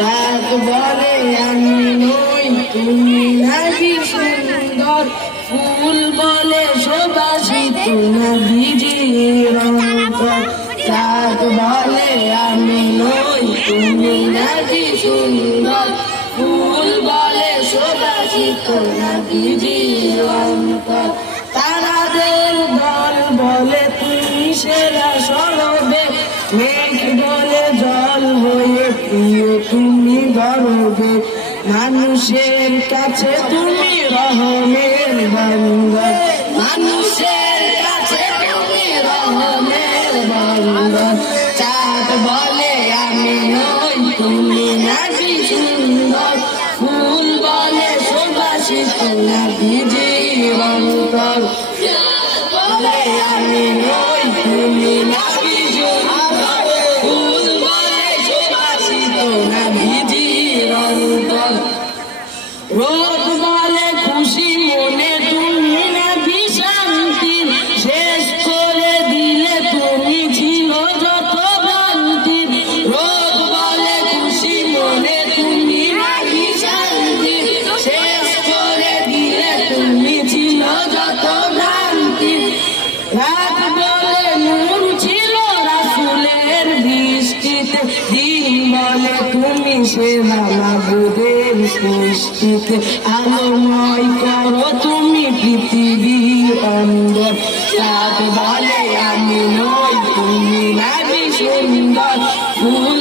রাত বলে আমি নই তুমি নাকি সুন্দর, ফুল বলে সুবাসিত নবীজির অন্তর। রাত বলে আমি নই তুমি নাকি সুন্দর, ফুল বলে সুবাসিত নবীজির অন্তর। তারাদের দল বলে তুমি সেরা সরবে, মেঘ বলে জল হয়ে প্রিয় তুমি গর্বে। মানুষের কাছে তুমি রহমের বান্দা, মানুষের কাছে তুমি রহমের বান্দা। চাঁদ বলে আমি নই তুমি নাকি সুন্দর, ফুল বলে সুবাসিত নবীজির অন্তর। চাঁদ বলে আমি নই তুমি নাকি সুন্দর, ফুল বলে সুবাসিত নবীজির অন্তর। রোদ বলে খুশি মনে তুমি নাকি শান্তি, শেষ করে দিলে তুমি ছিল যত ভ্রান্তি। রোদ বলে খুশি মনে তুমি নাকি শান্তি, শেষ করে দিলে তুমি ছিল যত ভ্রান্তি। রাত বলে নূর ছিল রাসূলের দৃষ্টিতে, দিন বলে তুমি সেরা মাবুদের সৃষ্টিতে। আলোময় করো তুমি পৃথিবীর অন্দর, রাত বলে আমি নই তুমি নাকি সুন্দর, ফুল